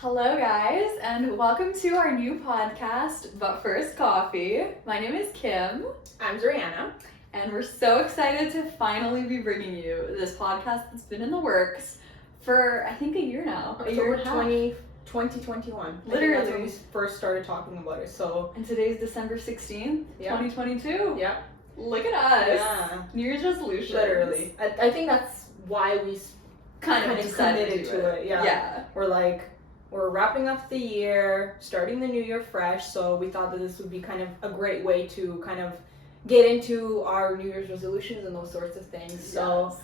Hello, guys, and welcome to our new podcast, But First Coffee. My name is Kim. I'm Zoriana. And we're so excited to finally be bringing you this podcast that's been in the works for, I think, a year now. October 2021. Literally. That's when we first started talking about it, so... And today's December 16th, Yeah. 2022. Yeah. Look at us. Yeah. New Year's resolutions. Literally. I think that's why we Kind of decided committed to it. Yeah. We're wrapping up the year, starting the new year fresh, so we thought that this would be kind of a great way to kind of get into our New Year's resolutions and those sorts of things. So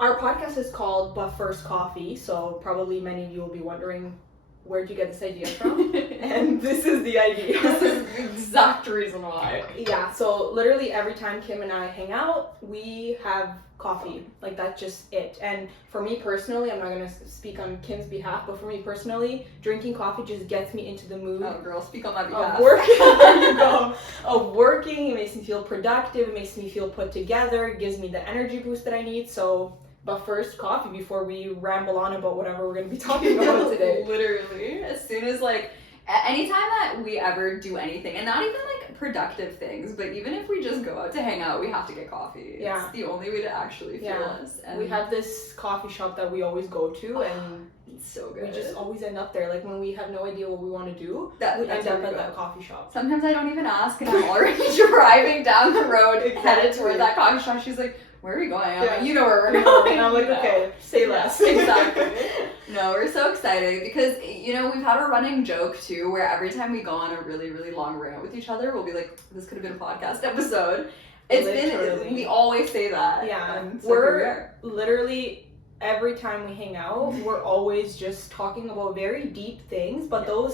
our podcast is called But First Coffee, so probably many of you will be wondering, where'd you get this idea from? And this is the idea. This is the exact reason why. Yeah, so literally every time Kim and I hang out, we have coffee. Like, that's just it. And for me personally, I'm not going to speak on Kim's behalf, but for me personally, drinking coffee just gets me into the mood Oh, girl, speak on my behalf. of working. There you go. Of working. It makes me feel productive. It makes me feel put together. It gives me the energy boost that I need. So, but first, coffee before we ramble on about whatever we're going to be talking about today. Literally, as soon as anytime that we ever do anything, and not even productive things, but even if we just go out to hang out, we have to get coffee. Yeah. It's the only way to actually feel us. And we have this coffee shop that we always go to, and it's so good. we just always end up there. Like, when we have no idea what we want to do, we that's end where up we at go. that coffee shop. Sometimes I don't even ask, and I'm already driving down the road headed Exactly. toward that coffee shop. She's like, "Where are we going?" I'm Yeah. like, "You know where we're going." And I'm like, You know. okay, say Yeah, less. exactly. No, we're so excited because, we've had a running joke too where every time we go on a really, really long rant with each other, we'll be like, this could have been a podcast episode. Literally. We always say that. Yeah, And so here we are. literally every time we hang out, we're always just talking about very deep things, but Yeah.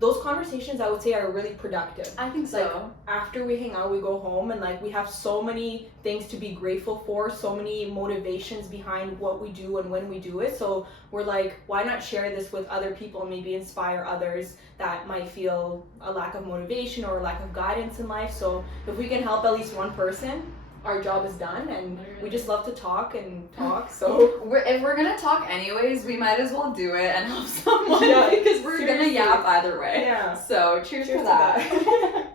those conversations, I would say, are really productive. I think so. After we hang out, we go home, and we have so many things to be grateful for, so many motivations behind what we do and when we do it. So we're like, why not share this with other people and maybe inspire others that might feel a lack of motivation or a lack of guidance in life. So if we can help at least one person, our job is done, and we just love to talk and talk. So If we're gonna talk anyways, we might as well do it and help someone Yeah, because we're seriously. gonna yap either way. yeah. So cheers Cheers to to that.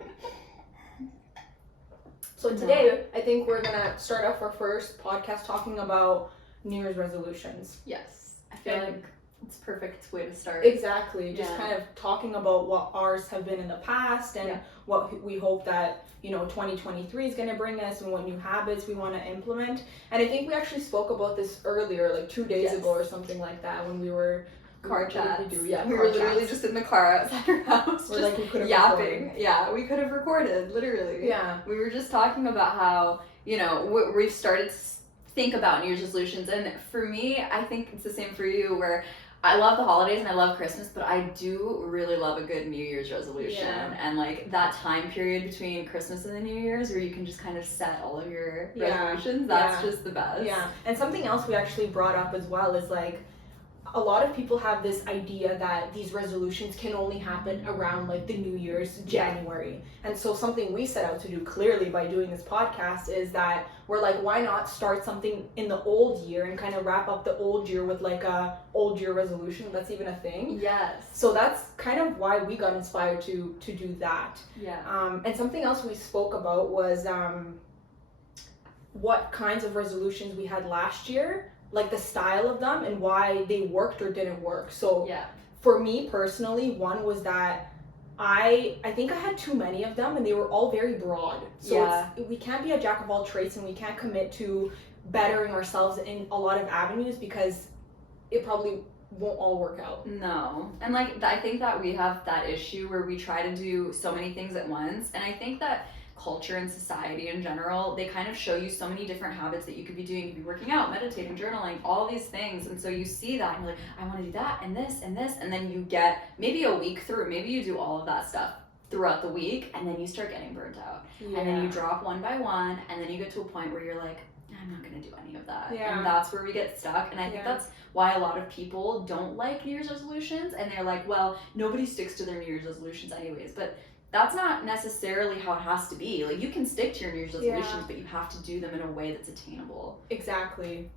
So today, I think we're gonna start off our first podcast talking about New Year's resolutions. Yes, I feel And- like it's a perfect way to start. Exactly. Just Yeah. kind of talking about what ours have been in the past and Yeah. what we hope that 2023 is going to bring us, and what new habits we want to implement. And I think we actually spoke about this earlier, like 2 days Yes. ago or something like that, when we were Car what did chats. we do? Yeah, we car were literally chats. just in the car outside our house, We're just like, we could have yapping. recorded. Yeah, we could have recorded, literally. Yeah. We were just talking about how, we've started to think about New Year's resolutions. And for me, I think it's the same for you, where I love the holidays and I love Christmas, but I do really love a good New Year's resolution. Yeah. And that time period between Christmas and the New Year's where you can just kind of set all of your Yeah. resolutions, that's Yeah. just the best. Yeah. And something else we actually brought up as well is a lot of people have this idea that these resolutions can only happen around the New Year's, January. And so something we set out to do clearly by doing this podcast is that we're like, why not start something in the old year and kind of wrap up the old year with a old year resolution, if that's even a thing. Yes. So that's kind of why we got inspired to do that. Yeah. And something else we spoke about was what kinds of resolutions we had last year, the style of them and why they worked or didn't work. So Yeah. for me personally, one was that I think I had too many of them, and they were all very broad. So Yeah. we can't be a jack of all trades, and we can't commit to bettering ourselves in a lot of avenues because it probably won't all work out. No. And I think that we have that issue where we try to do so many things at once. And I think that culture and society in general, they kind of show you so many different habits that you could be doing. You could be working out, meditating, journaling, all these things. And so you see that and you're like, I want to do that and this and this. And then you get maybe a week through, maybe you do all of that stuff throughout the week, and then you start getting burnt out. Yeah. And then you drop one by one, and then you get to a point where you're like, I'm not going to do any of that. Yeah. And that's where we get stuck. And I think Yeah. that's why a lot of people don't like New Year's resolutions. And they're like, well, nobody sticks to their New Year's resolutions anyways. But that's not necessarily how it has to be. You can stick to your New Year's resolutions, but you have to do them in a way that's attainable. Exactly.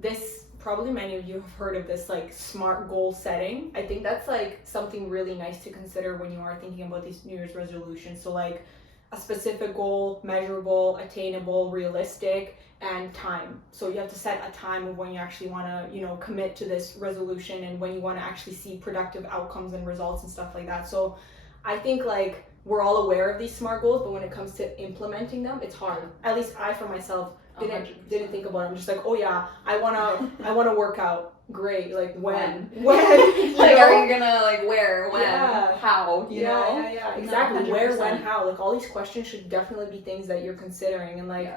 this, probably many of you have heard of this, like SMART goal setting. I think that's like something really nice to consider when you are thinking about these New Year's resolutions. So like a specific goal, measurable, attainable, realistic, and time. So you have to set a time of when you actually want to, you know, commit to this resolution and when you want to actually see productive outcomes and results and stuff like that. So I think like we're all aware of these SMART goals, but when it comes to implementing them, it's hard. At least I, for myself, didn't think about it. I'm just like, oh yeah, I wanna work out. Great, like when like, are you gonna, like, where, when, how, you know? Yeah, exactly. No, where, when, how, like all these questions should definitely be things that you're considering. And like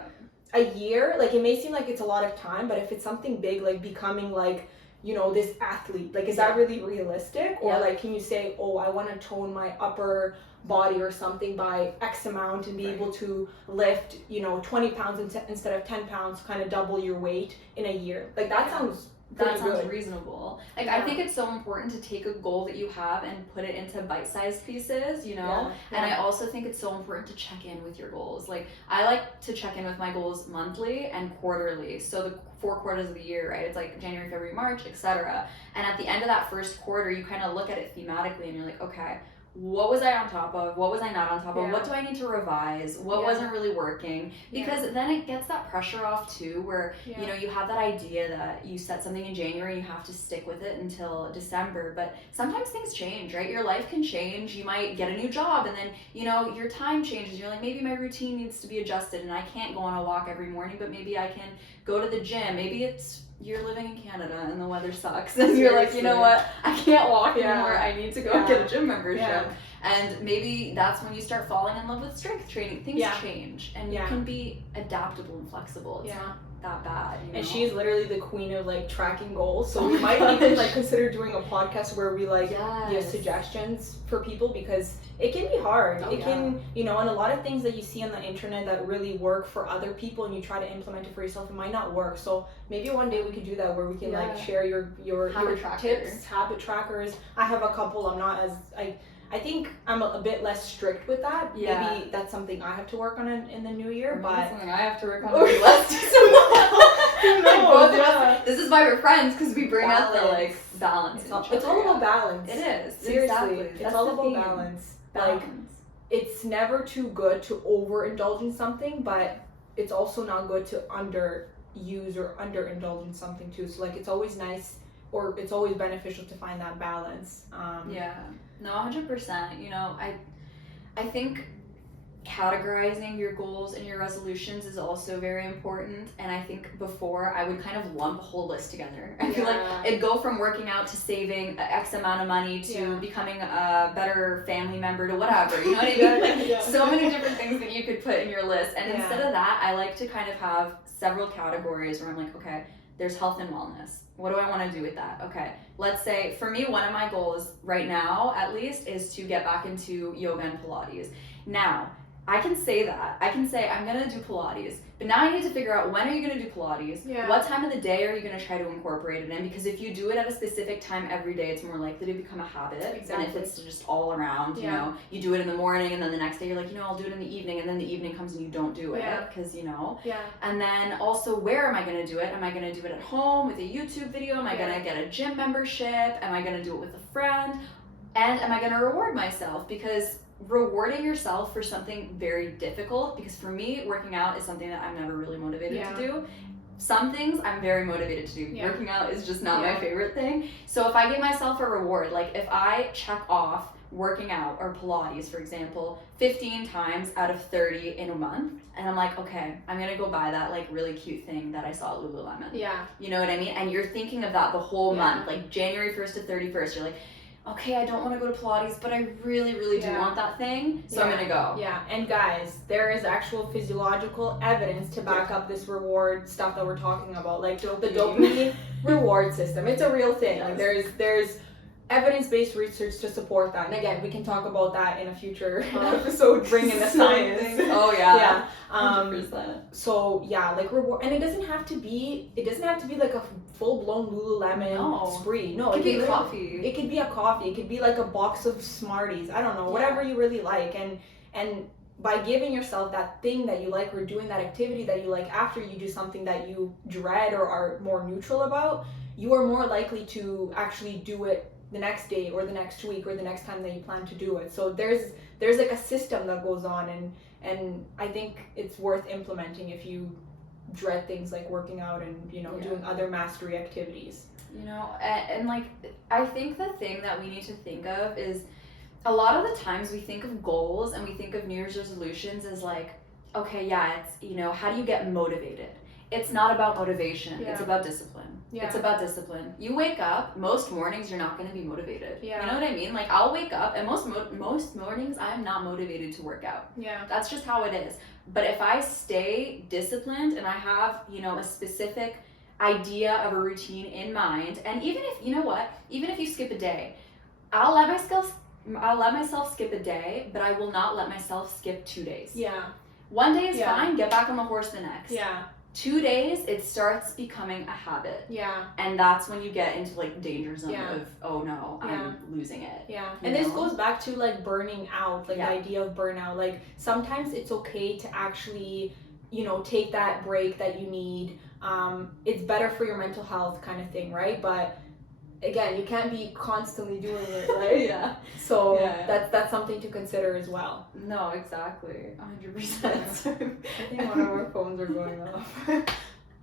a year, like it may seem like it's a lot of time, but if it's something big, like becoming like, you know, this athlete, like is that really realistic? Or like, can you say, oh, I want to tone my upper body or something by X amount and be able to lift, you know, 20 pounds instead of 10 pounds, kind of double your weight in a year. Like that sounds good. Reasonable. Like I think it's so important to take a goal that you have and put it into bite-sized pieces, you know? And I also think it's so important to check in with your goals. Like I like to check in with my goals monthly and quarterly. So the 4 quarters of the year, right? It's like January, February, March, etc. And at the end of that first quarter, you kind of look at it thematically and you're like, okay, what was I on top of? What was I not on top of? What do I need to revise? What wasn't really working? Because then it gets that pressure off too, where you know, you have that idea that you set something in January and you have to stick with it until December. But sometimes things change, right? Your life can change. You might get a new job and then, you know, your time changes. You're like, maybe my routine needs to be adjusted and I can't go on a walk every morning, but maybe I can go to the gym. Maybe it's you're living in Canada and the weather sucks and you're like, you know what, I can't walk anymore, I need to go get a gym membership. And maybe that's when you start falling in love with strength training. Things change and you can be adaptable and flexible. It's not that bad, you know? And she's literally the queen of like tracking goals, so we might even like consider doing a podcast where we like give suggestions for people, because it can be hard. It can, you know, and a lot of things that you see on the internet that really work for other people and you try to implement it for yourself, it might not work. So maybe one day we could do that, where we can like share your tips, habit trackers. I have a couple. I'm not as I think I'm a bit less strict with that. Maybe that's something I have to work on in the new year, but something I have to work on. This is why we're friends, because we bring out the like balance. It's all about balance. It is. Seriously, exactly. It's all about balance. Like, it's never too good to overindulge in something, but it's also not good to underuse or underindulge in something too. So like, it's always nice, or it's always beneficial to find that balance. No, 100%. You know, I think categorizing your goals and your resolutions is also very important. And I think before I would kind of lump a whole list together. I feel like it'd go from working out to saving X amount of money to becoming a better family member to whatever, you know what I mean? Like, so many different things that you could put in your list. And instead of that, I like to kind of have several categories where I'm like, okay, there's health and wellness. What do I want to do with that? Okay, let's say for me, one of my goals right now, at least, is to get back into yoga and Pilates. Now, I can say that. I can say I'm going to do Pilates, but now I need to figure out, when are you going to do Pilates? What time of the day are you going to try to incorporate it in? Because if you do it at a specific time every day, it's more likely to become a habit than if it's just all around, you know. You do it in the morning and then the next day you're like, you know, I'll do it in the evening, and then the evening comes and you don't do it because, you know. And then also, where am I going to do it? Am I going to do it at home with a YouTube video? Am I going to get a gym membership? Am I going to do it with a friend? And am I going to reward myself? Because rewarding yourself for something very difficult, because for me, working out is something that I'm never really motivated to do. Some things I'm very motivated to do. Working out is just not my favorite thing. So if I give myself a reward, like if I check off working out or Pilates, for example, 15 times out of 30 in a month, and I'm like, okay, I'm gonna go buy that like really cute thing that I saw at Lululemon. You know what I mean? And you're thinking of that the whole month, like January 1st to 31st, you're like, okay, I don't want to go to Pilates, but I really, really do want that thing, so I'm gonna go. And guys, there is actual physiological evidence to back up this reward stuff that we're talking about, like the dopamine reward system. It's a real thing. Like there's evidence-based research to support that. And again, we can talk about that in a future episode, bring in the science. Oh yeah. 100%. So yeah, like reward, and it doesn't have to be like a full-blown Lululemon spree. No, it could be a coffee. It could be a coffee. It could be like a box of Smarties. I don't know, whatever you really like. And by giving yourself that thing that you like or doing that activity that you like after you do something that you dread or are more neutral about, you are more likely to actually do it the next day or the next week or the next time that you plan to do it. So there's like a system that goes on, and I think it's worth implementing if you dread things like working out and, you know, doing other mastery activities. You know, and like, I think the thing that we need to think of is, a lot of the times we think of goals and we think of New Year's resolutions as like, okay, yeah, it's, you know, how do you get motivated? It's not about motivation. It's about discipline. It's about discipline. You wake up, most mornings you're not going to be motivated. You know what I mean? Like, I'll wake up and most mornings I'm not motivated to work out. That's just how it is. But if I stay disciplined and I have, you know, a specific idea of a routine in mind, and even if, you know what, even if you skip a day, I'll let myself skip a day, but I will not let myself skip 2 days. One day is fine, get back on the horse the next. 2 days, it starts becoming a habit. And that's when you get into like danger zone of, oh no, I'm losing it. And this goes back to like burning out, like the idea of burnout. Like, sometimes it's okay to actually, you know, take that break that you need. It's better for your mental health kind of thing, right? But again, you can't be constantly doing it, right? So that's something to consider as well. No, exactly, 100%. I think one of our phones are going off.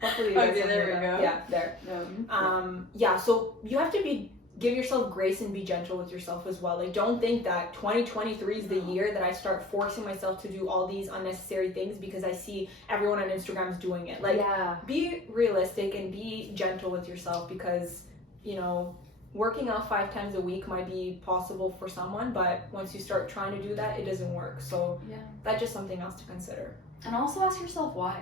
Hopefully, you guys okay, there we go. Yeah, there. So you have to give yourself grace and be gentle with yourself as well. Like, don't think that 2023 is the year that I start forcing myself to do all these unnecessary things because I see everyone on Instagram is doing it. Like, be realistic and be gentle with yourself, because, you know, working out 5 times a week might be possible for someone, but once you start trying to do that, it doesn't work. So that's just something else to consider. And also ask yourself why.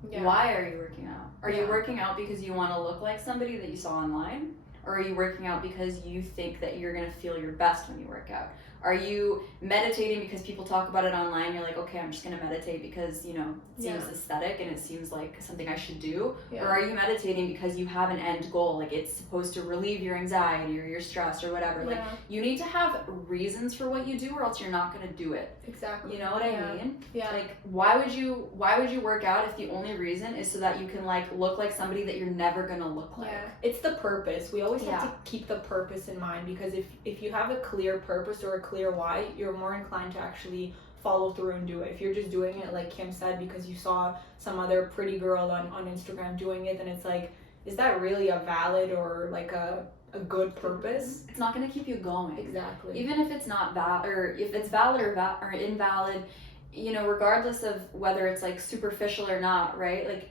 Why are you working out? Are you working out because you want to look like somebody that you saw online? Or are you working out because you think that you're going to feel your best when you work out? Are you meditating because people talk about it online? You're like, okay, I'm just going to meditate because, you know, it seems aesthetic and it seems like something I should do. Or are you meditating because you have an end goal? Like, it's supposed to relieve your anxiety or your stress or whatever. Like, you need to have reasons for what you do, or else you're not going to do it. Exactly. You know what I mean? Like, why would you work out if the only reason is so that you can like look like somebody that you're never going to look like? It's the purpose. We always have to keep the purpose in mind, because if you have a clear purpose or a clear why, you're more inclined to actually follow through and do it. If you're just doing it, like Kim said, because you saw some other pretty girl on Instagram doing it, then it's like, is that really a valid or like a good purpose? It's not going to keep you going. Exactly. Even if it's not valid, or if it's valid or invalid, you know, regardless of whether it's like superficial or not, right? Like,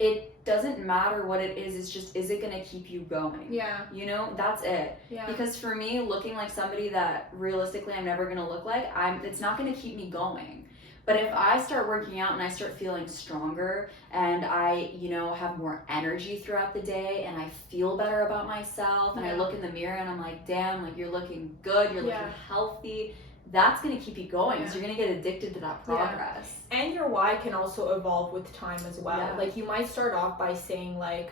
it doesn't matter what it is. It's just, is it going to keep you going? You know, that's it. Because for me, looking like somebody that realistically I'm never going to look like, it's not going to keep me going. But if I start working out and I start feeling stronger and I, you know, have more energy throughout the day and I feel better about myself and I look in the mirror and I'm like, damn, like, you're looking good, you're looking healthy, that's going to keep you going. So you're going to get addicted to that progress. And your why can also evolve with time as well. Like, you might start off by saying like,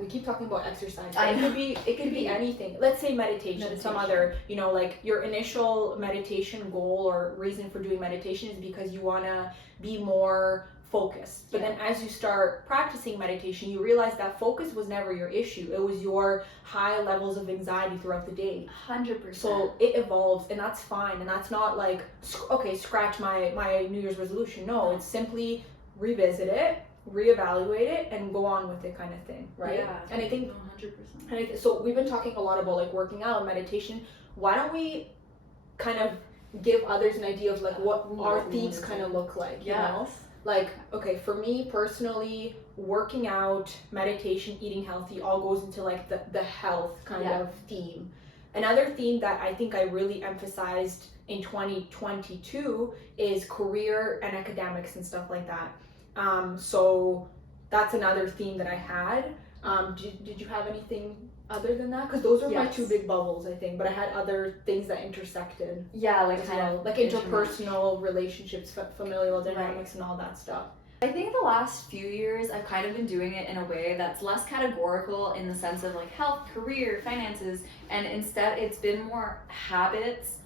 we keep talking about exercise, but it could be anything. Let's say meditation, some other, you know, like your initial meditation goal or reason for doing meditation is because you want to be more focused. But then as you start practicing meditation, you realize that focus was never your issue. It was your high levels of anxiety throughout the day. 100%. So it evolves, and that's fine. And that's not like, okay, scratch my New Year's resolution. No, it's simply revisit it, reevaluate it, and go on with it, kind of thing, right? And I think 100%. So we've been talking a lot about like working out and meditation. Why don't we kind of give others an idea of like what our themes kind of look like, you know? Like, okay, for me personally, working out, meditation, eating healthy all goes into like the health kind of theme. Another theme that I think I really emphasized in 2022 is career and academics and stuff like that. So that's another theme that I had. Did you have anything other than that? Because those are my two big bubbles, I think. But I had other things that intersected. Like kind of like interpersonal relationships, familial dynamics, and all that stuff. I think the last few years I've kind of been doing it in a way that's less categorical in the sense of like health, career, finances, and instead it's been more habits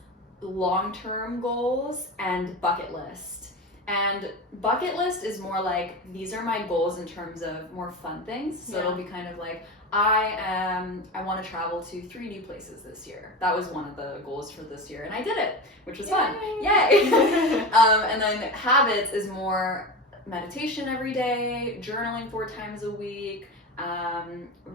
long-term goals and bucket list. And bucket list is more like, these are my goals in terms of more fun things. So it'll be kind of like, I want to travel to 3 new places this year. That was one of the goals for this year, and I did it, which was fun. Yay! And then habits is more meditation every day, journaling 4 times a week,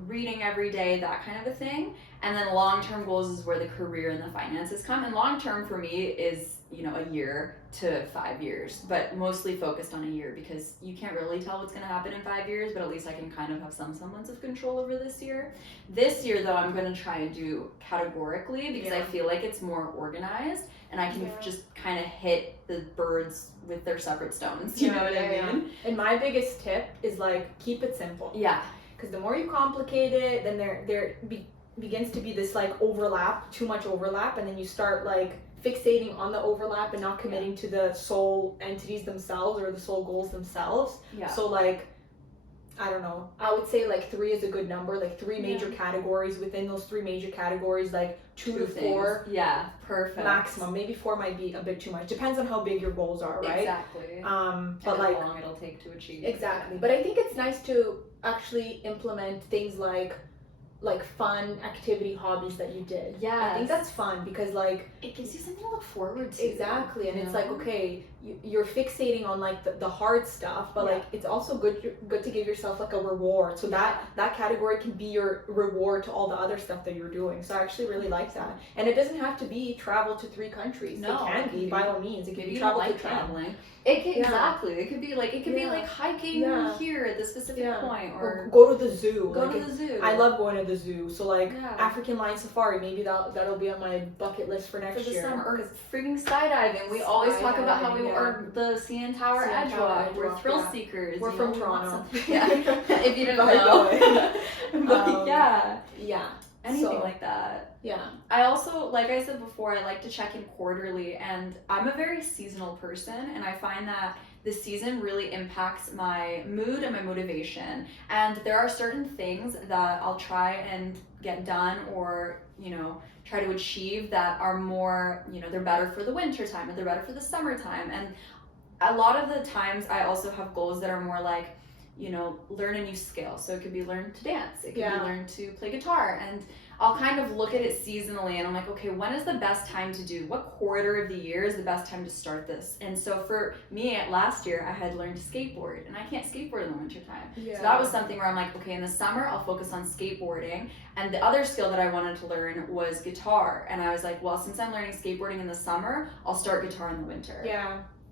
reading every day, that kind of a thing. And then long-term goals is where the career and the finances come. And long-term for me is, a year to 5 years, but mostly focused on a year, because you can't really tell what's going to happen in 5 years, but at least I can kind of have some semblance of control over this year. This year, though, I'm going to try and do categorically, because I feel like it's more organized, and I can just kind of hit the birds with their separate stones. You know what I mean? And my biggest tip is like, keep it simple. Yeah. Because the more you complicate it, then there begins to be this like overlap, too much overlap, and then you start like fixating on the overlap and not committing to the soul entities themselves or the soul goals themselves. So like, I don't know, I would say like 3 is a good number, like 3 major categories. Within those 3 major categories, like 2 to 4 perfect maximum. Maybe 4 might be a bit too much, depends on how big your goals are, right? Exactly. But and like how long it'll take to achieve. Exactly. But I think it's nice to actually implement things like fun activity hobbies that you did. I think that's fun, because like it gives you something to look forward to. Exactly. And it's like, okay, you're fixating on like the hard stuff, but like it's also good to give yourself like a reward, so that category can be your reward to all the other stuff that you're doing. So I actually really like that. And it doesn't have to be travel to 3 countries. It can be, by all means. It can be travel to traveling. Exactly. It could be like be like hiking here at this specific point, or go to the zoo. Go to the zoo. I love going to the zoo. So like African lion safari, maybe that'll be on my bucket list for next year. Summer. Or freaking skydiving. We always talk about how we are the CN Tower Edgewalk. We're thrill seekers. We're from Toronto. If you didn't know. Anything like that. I also, like I said before, I like to check in quarterly, and I'm a very seasonal person, and I find that the season really impacts my mood and my motivation. And there are certain things that I'll try and get done, or try to achieve, that are more, they're better for the winter time, and they're better for the summertime. And a lot of the times I also have goals that are more like, learn a new skill. So it could be learn to dance, it could be learn to play guitar, and I'll kind of look at it seasonally, and I'm like, okay, when is the best time to do, what quarter of the year is the best time to start this? And so for me, last year, I had learned to skateboard, and I can't skateboard in the wintertime. So that was something where I'm like, okay, in the summer, I'll focus on skateboarding. And the other skill that I wanted to learn was guitar. And I was like, well, since I'm learning skateboarding in the summer, I'll start guitar in the winter.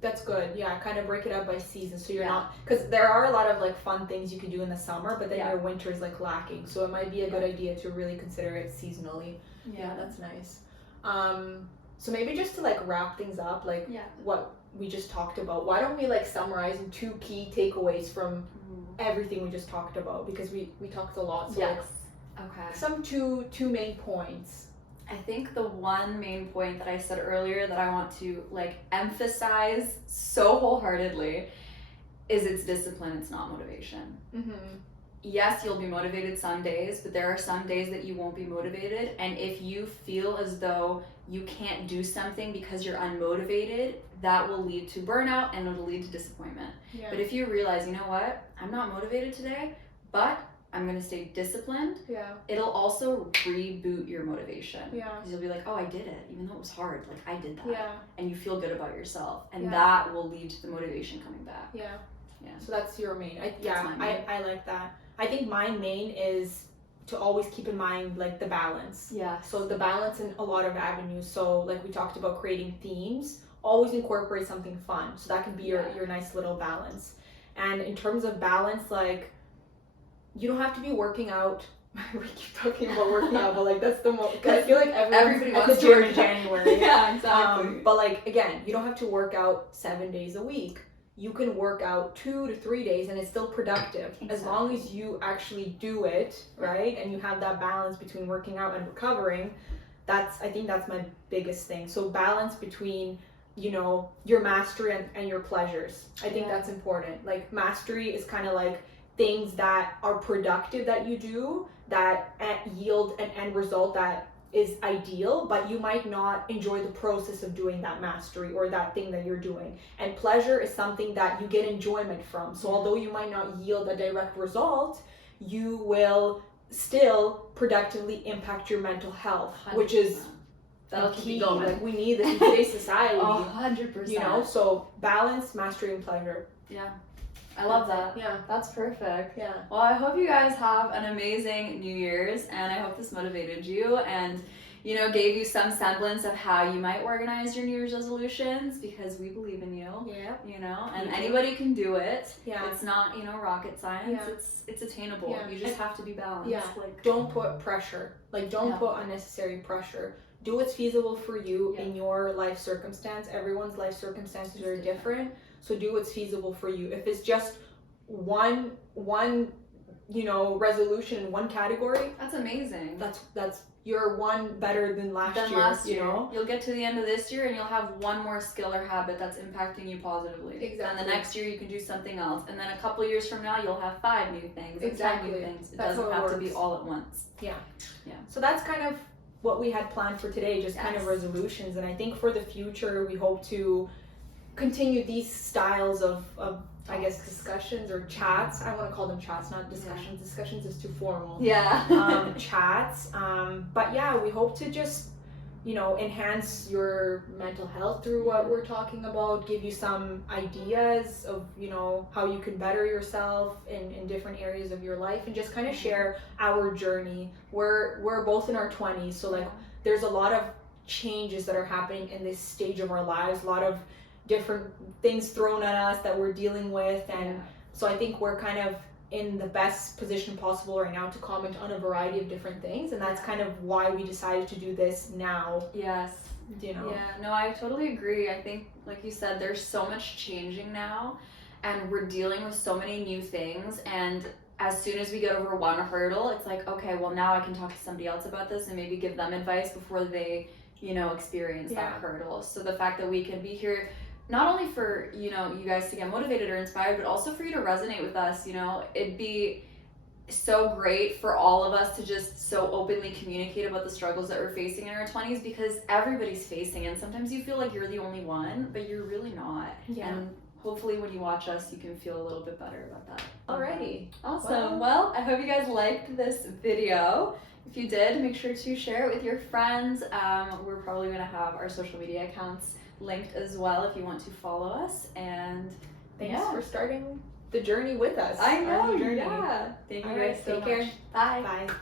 That's good. Kind of break it up by season, so you're not, because there are a lot of like fun things you can do in the summer, but then your winter is like lacking. So it might be a good idea to really consider it seasonally. That's nice. So maybe just to like wrap things up, like what we just talked about, why don't we like summarize in 2 key takeaways from everything we just talked about, because we talked a lot. So some two main points. I think the one main point that I said earlier that I want to like emphasize so wholeheartedly is it's discipline, it's not motivation. Yes, you'll be motivated some days, but there are some days that you won't be motivated. And if you feel as though you can't do something because you're unmotivated, that will lead to burnout, and it'll lead to disappointment. But if you realize, you know what, I'm not motivated today, but I'm going to stay disciplined. It'll also reboot your motivation. Because you'll be like, oh, I did it. Even though it was hard, like I did that. And you feel good about yourself. And that will lead to the motivation coming back. So that's your main. I like that. I think my main is to always keep in mind like the balance. So the balance in a lot of avenues. So like we talked about creating themes, always incorporate something fun. So that can be your nice little balance. And in terms of balance, like, you don't have to be working out. We keep talking about working out, but like that's the most, because I feel like everybody wants to work in January. Exactly. But like, again, you don't have to work out 7 days a week. You can work out 2 to 3 days, and it's still productive as long as you actually do it, right? And you have that balance between working out and recovering. I think that's my biggest thing. So balance between, your mastery and your pleasures. I think that's important. Like mastery is kind of like things that are productive that you do, that yield an end result that is ideal, but you might not enjoy the process of doing that mastery or that thing that you're doing. And pleasure is something that you get enjoyment from. So although you might not yield a direct result, you will still productively impact your mental health, which is that'll key. keep you going. Like we need this in today's society. 100%. You know, so balance, mastery, and pleasure. Yeah. I love that. Yeah. That's perfect. Yeah. Well, I hope you guys have an amazing New Year's, and I hope this motivated you and, you know, gave you some semblance of how you might organize your New Year's resolutions, because we believe in you. Yeah. You know, and Me too. anybody can do it. Yeah. It's not, you know, rocket science. Yeah. It's attainable. Yeah. You just have to be balanced. Yeah. Like, Don't put pressure. Like, don't Yeah. put unnecessary pressure. Do what's feasible for you Yeah. in your life circumstance. Everyone's life circumstances are different, so do what's feasible for you. If it's just one you know, resolution in one category, that's amazing. that's you're one better than last year. You know, You'll get to the end of this year and you'll have one more skill or habit that's impacting you positively. Exactly. And the next year you can do something else. And then a couple years from now you'll have 5 new things. And 10 new things. It That's doesn't how it have to be works. all at once. So that's kind of what we had planned for today, just kind of Yes. resolutions. And I think for the future, we hope to continue these styles of I guess, discussions or chats. I want to call them chats, not discussions. Yeah. Discussions is too formal. Yeah. Chats. But yeah, we hope to just, you know, enhance your mental health through what we're talking about, give you some ideas of, you know, how you can better yourself in different areas of your life, and just kind of share our journey. We're both in our 20s, so like there's a lot of changes that are happening in this stage of our lives, a lot of different things thrown at us that we're dealing with, and so I think we're kind of in the best position possible right now to comment on a variety of different things, and that's kind of why we decided to do this now. Yes. You know. Yeah, no, I totally agree. I think, like you said, there's so much changing now, and we're dealing with so many new things, and as soon as we get over one hurdle, it's like, okay, well, now I can talk to somebody else about this and maybe give them advice before they, you know, experience that hurdle. So the fact that we can be here not only for, you know, you guys to get motivated or inspired, but also for you to resonate with us, you know, it'd be so great for all of us to just so openly communicate about the struggles that we're facing in our 20s, because everybody's facing, and sometimes you feel like you're the only one, but you're really not. Yeah. And hopefully when you watch us, you can feel a little bit better about that. Alrighty. Awesome. Well, I hope you guys liked this video. If you did, make sure to share it with your friends. We're probably going to have our social media accounts linked as well if you want to follow us. And Thanks for starting the journey with us. I know. Our journey. Yeah. Thank you All guys right, so take care. much. Bye. Bye.